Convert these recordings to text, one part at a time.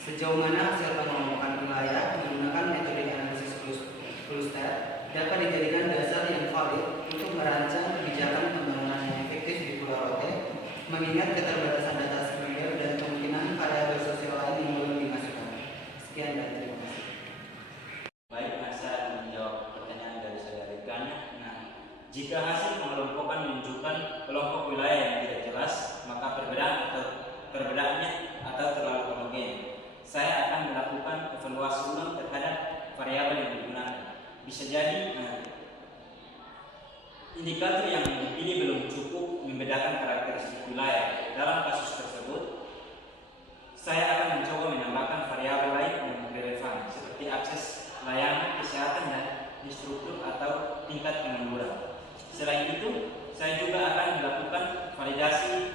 Sejauh mana hasil pengelompokan wilayah menggunakan metode analisis kluster dapat dijadikan dasar yang valid untuk merancang kebijakan pembangunan yang efektif di Pulau Rote, mengingat keterbatasan data sekunder dan kemungkinan variabel sosial lain yang belum dimasukkan. Sekian dan terima kasih. Baik, saya akan menjawab pertanyaan dari saudara Ganya. Nah, jika hasil pengelompokan menunjukkan kelompok wilayah yang tidak jelas, maka perbedaannya atau terlalu homogen, saya akan melakukan evaluasi ulang terhadap variabel yang digunakan. Bisa jadi indikator yang dipilih belum cukup membedakan karakteristik wilayah. Dalam kasus tersebut, saya akan mencoba menambahkan variabel lain yang relevan, seperti akses layanan kesehatan dan struktur atau tingkat pengangguran. Selain itu, saya juga akan melakukan validasi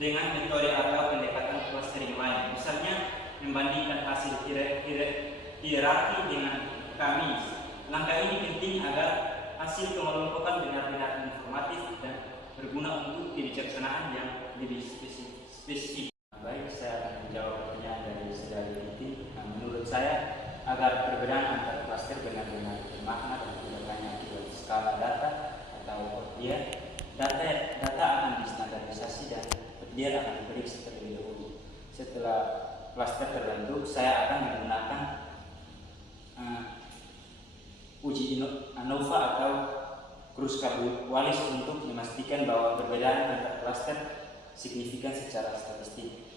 dengan metode atau pendekatan clustering lain, misalnya membandingkan hasil hierarki dengan kami. Langkah ini penting agar hasil pengelompokan benar-benar informatif dan berguna untuk kebijaksanaan yang lebih spesifik. Baik, saya akan menjawab pertanyaan dari saudari Titi. Menurut saya, agar perbedaan antar klaster benar-benar bermakna dan tidak hanya akibat skala data atau data akan distandarisasi dan dia akan diprediksi terlebih dahulu. Setelah klaster terbentuk, saya akan menggunakan uji ANOVA atau Kruskal-Wallis untuk memastikan bahwa perbedaan antar klaster signifikan secara statistik.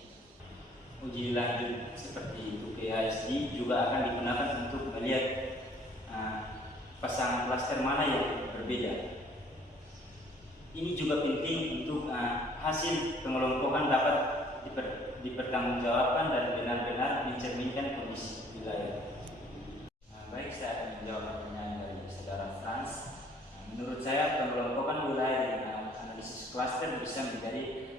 Uji lanjut seperti UPHSD juga akan digunakan untuk melihat pasangan klaster mana yang berbeda. Ini juga penting untuk hasil pengelompokan dapat dipertanggungjawabkan dan benar-benar mencerminkan kondisi wilayah. Baik, saya akan menjawab pertanyaan dari saudara Frans. Menurut saya, pengelompokan wilayah dengan analisis klaster bisa menjadi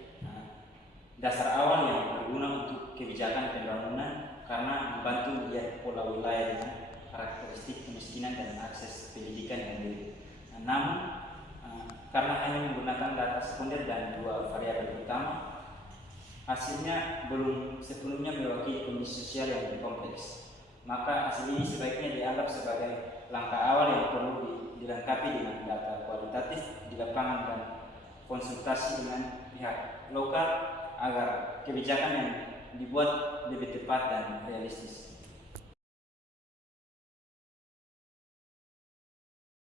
dasar awal yang berguna untuk kebijakan pembangunan karena membantu melihat pola wilayah dengan karakteristik kemiskinan dan akses pendidikan yang mirip. Namun, karena hanya menggunakan data sekunder dan dua variabel utama, hasilnya belum sepenuhnya mewakili kondisi sosial yang kompleks. Maka hasil ini sebaiknya dianggap sebagai langkah awal yang perlu dilengkapi dengan data kualitatif di lapangan dan konsultasi dengan pihak lokal agar kebijakan yang dibuat lebih tepat dan realistis.